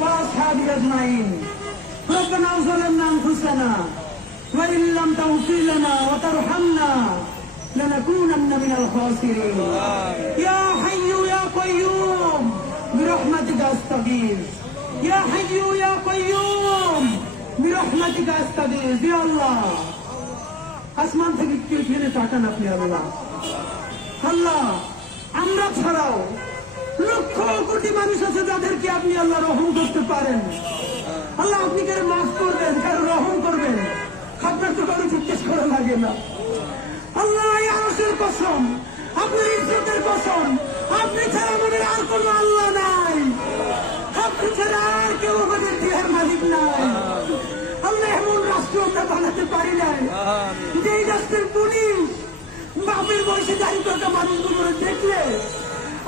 وأصحابه أجمعين. ربنا ظلمنا أنفسنا وإن لم تغفر لنا وترحمنا لنكونن من الخاسرين. يا حي يا قيوم برحمتك أستغيث. يا حي يا قيوم برحمتك أستغيث. يا الله আসমান থেকে কেউ ফেলে তাকান আপনি আল্লাহ। আল্লাহ আমরা ছাড়াও লক্ষ কোটি মানুষ আছে যাদেরকে আপনি আল্লাহ রহম করতে পারেন। আল্লাহ আপনি কারো মাফ করবেন, কারো রহম করবেন, আপনার তো কারো জিজ্ঞেস করা লাগে না। আল্লাহ এই আরশের কসম, আপনার ইজ্জতের কসম, আপনি ছাড়া আমাদের আর কোনো আল্লাহ নাই, আপনি ছাড়া আর কেউ আমাদের দেহের মালিক নাই। আল্লাহ এমন রাষ্ট্র আমরা বানাতে পারি নাই যেই রাষ্ট্রের পুলিশ বাপের বয়সে দাঁড়িয়ে থাকা মানুষগুলো দেখলে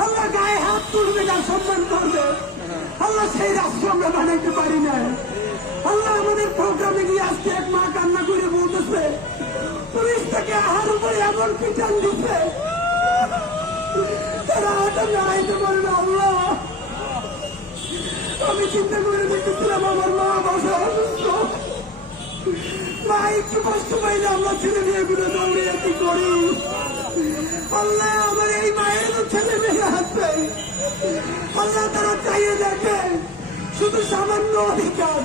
আল্লাহ গায়ে হাত তুলবে না, সম্মান করবে। আল্লাহ সেই রাষ্ট্র আমরা বানাইতে পারি না। আল্লাহ আমাদের প্রোগ্রামে গিয়ে আজকে এক মা কান্না করে বলতেছে পুলিশ থেকে আহার উপরে এমন পিটান দিচ্ছে তারা হাতে না আইতে পারে না। আল্লাহ আমি চিন্তা করে দেখতেছিলাম আমার মা বাসা অসুস্থ, মা একটু কষ্ট পাইলে আমরা ছেলে মেয়েগুলো দৌড়িয়ে কি করি। আল্লাহ আমার এই মায়ের ছেলে মেয়ে আছে, আল্লাহ তারা চাইয়ে দেখে শুধু সামান্য অধিকার।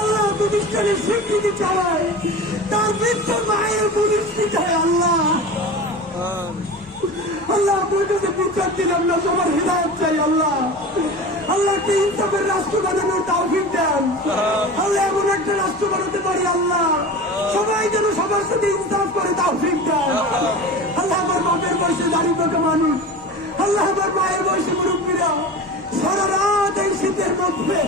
আল্লাহ প্রতিষ্ঠানের স্বীকৃতি চাওয়ায় তার বৃদ্ধ মায়ের পুলিশ চায়। আল্লাহ আল্লাহ আপনার কাছে বিচার দিলাম না, সবার হিদায়ত চাই। আল্লাহ আল্লাহকে ইনসাফের রাষ্ট্র বানানোর তৌফিক দেন। আল্লাহ এমন একটা রাষ্ট্র বানাতে পারি আল্লাহ সবাই যেন সবার সাথে ইনসাফ করে তৌফিক দেন। আল্লাহ আমার বাপের বয়সে দাঁড়িয়ে থাকা মানুষ, আল্লাহ আমার মায়ের বয়সে মুরব্বীরা সারা রাত এই শীতের মধ্যে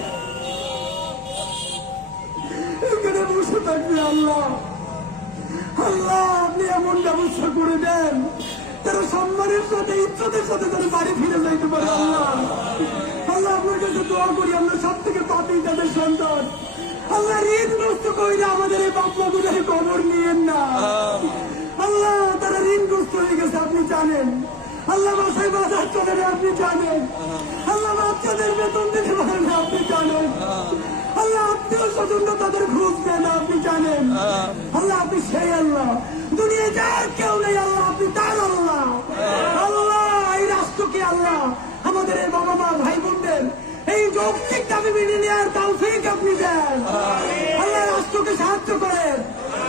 এখানে বসে থাকবে। আল্লাহ আল্লাহ আপনি এমন ব্যবস্থা করে দেন তারা সম্মানের সাথে ইজ্জতের সাথে তারা বাড়ি ফিরে যাইতে পারে। আল্লাহ আল্লাহ আপনার কাছে দোয়া করি আমরা সব থেকে পাপি তাদের সন্তান। আল্লাহ ঋণগ্রস্ত কইরা আমাদের এই বাপমা গুলোর খবর নিয়েন না। আল্লাহ তারা ঋণগ্রস্ত হয়ে গেছে আপনি জানেন। আল্লাহ বাসায় বাজার চলে না আপনি জানেন। আল্লাহ বাচ্চাদের বেতন দিতে পারেন না আপনি জানেন। আল্লাহ আত্মীয় স্বজন তাদের ঘুষ দেন না আপনি জানেন। আল্লাহ আপনি সেই আল্লাহ, দুনিয়ায় যার কেউ নেই আল্লাহ আপনি তার আল্লাহ। আল্লাহ এই রাষ্ট্রকে আল্লাহ আমাদের এই বাবা মা ভাই বোনদের এই যৌক্তিক দাবি মেনে নেওয়ার তৌফিক আপনি দেন। আল্লাহ রাষ্ট্রকে সাহায্য করেন,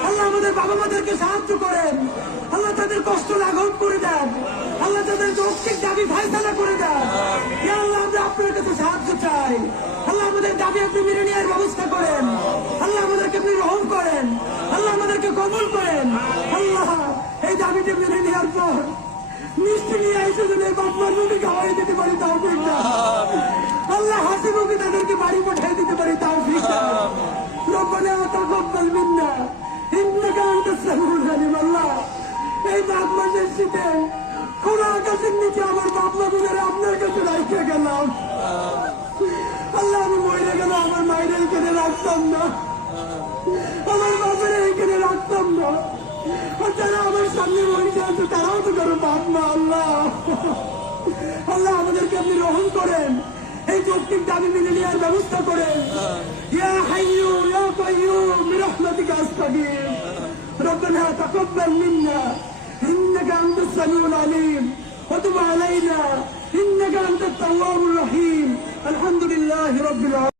আল্লাহ আমাদের বাবা মাদেরকে সাহায্য করেন, আল্লাহ তাদের কষ্ট লাঘব করে দেন, আল্লাহ তাদের যৌক্তিক দাবি ফায়সালা করে দেন। আল্লাহ আমরা আপনার কাছে সাহায্য চাই। আল্লাহ আমাদের দাবি আপনি মেনে নেওয়ার ব্যবস্থা করেন। আল্লাহ আমাদেরকে আপনি রহম করেন, আল্লাহ আমাদেরকে কবুল করেন। আল্লাহ এই দাবিটি মেনে নেওয়ার পর মিষ্টি নিয়ে এসে যদি বাপমার মুখে খাওয়াই দিতে পারি তৌফিক দাও। আল্লাহ হাসি মুখে তাদেরকে বাড়ি পাঠিয়ে দিতে পারি তৌফিক দাও। রব্বানা তাকাব্বাল মিন্না ইন্নাকা আনতাস সামিউল আলিম। আল্লাহ এই মাঘ মাসের শীতে খোলা আকাশের নিচে আমার বাপমা গুলোর আপনার কাছে রাখতে গেলাম। আল্লাহ আমি মরে গেল আমার মায়ের এখানে রাখতাম না, আমার বাপের এখানে রাখতাম না, আর যারা আমার সামনে বসে আছে তারাও তো কারো বাপ মা। আল্লাহ আল্লাহ আমাদেরকে আপনি রহম করেন, এই যৌক্তিক দাবি মেনে নেওয়ার ব্যবস্থা করেন। ইয়া হাইয়্যু ইয়া কাইয়্যুম বিরহমাতিকা আস্তাগীথ। রব্বানা তাকাব্বাল মিন্না ইন্নাকা আনতাস সামিউল আলিম ওয়া তুব আলাইনা ইন্নাকা আনতাত তাওয়াবুর রহিম। আলহামদুলিল্লাহি রাব্বিল আলামিন।